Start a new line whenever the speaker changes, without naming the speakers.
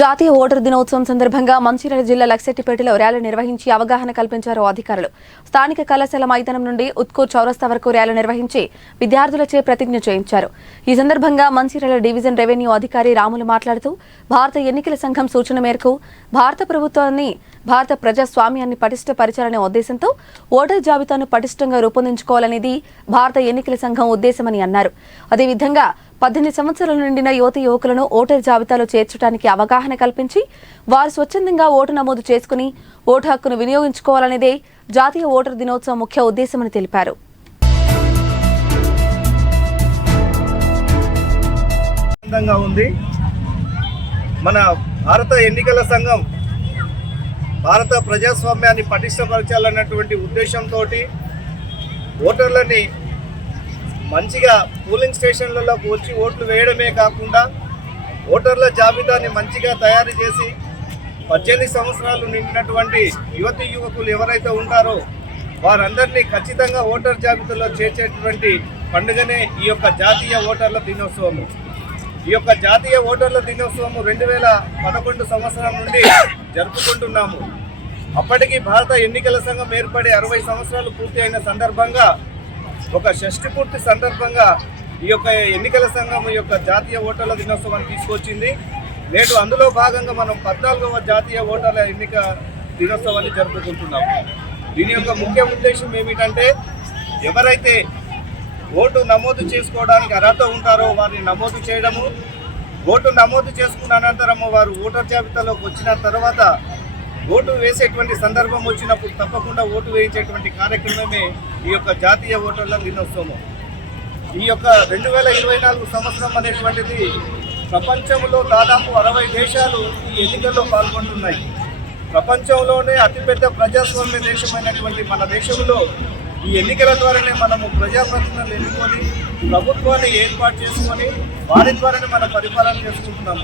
జాతీయ ఓటర్ దినోత్సవం సందర్భంగా మంచిర్యాల జిల్లా లక్సెట్టిపేటలో ర్యాలీ నిర్వహించి అవగాహన కల్పించారు అధికారులు స్థానిక కళాశాల మైదానం నుండి ఉత్కూర్ చౌరస్తా వరకు ర్యాలీ నిర్వహించి విద్యార్థులచే ప్రతిజ్ఞ చేయించారు ఈ సందర్భంగా మంచిర్యాల డివిజన్ రెవెన్యూ అధికారి రాములు మాట్లాడుతూ భారత ఎన్నికల సంఘం సూచన మేరకు భారత ప్రభుత్వాన్ని భారత ప్రజాస్వామ్యాన్ని పటిష్టపరచాలనే ఉద్దేశంతో ఓటర్ జాబితాను పటిష్టంగా రూపొందించుకోవాలనేది భారత ఎన్నికల సంఘం ఉద్దేశమని అన్నారు అదేవిధంగా పద్దెనిమిది సంవత్సరాల నిండిన యువత యువకులను ఓటర్ జాబితాలో చేర్చడానికి అవగాహన కల్పించి వారు స్వచ్ఛందంగా ఓటు నమోదు చేసుకుని ఓటు హక్కును వినియోగించుకోవాలనేదే జాతీయ ఓటర్ దినోత్సవం ముఖ్య ఉద్దేశమని తెలిపారు
ఉంది మన భారత ఎన్నికల సంఘం భారత ప్రజాస్వామ్యాన్ని పటిష్టపరచాలన్నటువంటి ఉద్దేశంతో ఓటర్లని మంచిగా పోలింగ్ స్టేషన్లలోకి వచ్చి ఓట్లు వేయడమే కాకుండా ఓటర్ల జాబితాని మంచిగా తయారు చేసి పద్దెనిమిది సంవత్సరాలు నిండినటువంటి యువతి యువకులు ఎవరైతే ఉంటారో వారందరినీ ఖచ్చితంగా ఓటర్ జాబితాలో చేర్చేటువంటి పండుగనే ఈ యొక్క జాతీయ ఓటర్ల దినోత్సవము ఈ యొక్క జాతీయ ఓటర్ల దినోత్సవము రెండు వేల పదకొండు సంవత్సరం నుండి జరుపుకుంటున్నాము అప్పటికి భారత ఎన్నికల సంఘం ఏర్పడి అరవై సంవత్సరాలు పూర్తి అయిన సందర్భంగా ఒక షష్టి పూర్తి సందర్భంగా ఈ యొక్క ఎన్నికల సంఘం యొక్క జాతీయ ఓటర్ల దినోత్సవాన్ని తీసుకొచ్చింది నేడు అందులో భాగంగా మనం పద్నాలుగవ జాతీయ ఓటర్ల ఎన్నిక దినోత్సవాన్ని జరుపుకుంటున్నాం దీని యొక్క ముఖ్య ఉద్దేశం ఏమిటంటే ఎవరైతే ఓటు నమోదు చేసుకోవడానికి అర్హత ఉంటారో వారిని నమోదు చేయడము ఓటు నమోదు చేసుకున్న అనంతరము వారు ఓటర్ జాబితాలోకి వచ్చిన తర్వాత ఓటు వేసేటువంటి సందర్భం వచ్చినప్పుడు తప్పకుండా ఓటు వేయించేటువంటి కార్యక్రమమే ఈ యొక్క జాతీయ ఓటర్ల దినోత్సవం ఈ యొక్క రెండు వేల ఇరవై నాలుగు సంవత్సరం అనేటువంటిది ప్రపంచంలో దాదాపు అరవై దేశాలు ఈ ఎన్నికల్లో పాల్గొంటున్నాయి ప్రపంచంలోనే అతిపెద్ద ప్రజాస్వామ్య దేశమైనటువంటి మన దేశంలో ఈ ఎన్నికల ద్వారానే మనము ప్రజాప్రతినిధులు ఎన్నుకొని ప్రభుత్వాన్ని ఏర్పాటు చేసుకొని వారి ద్వారానే మనం పరిపాలన చేసుకుంటున్నాము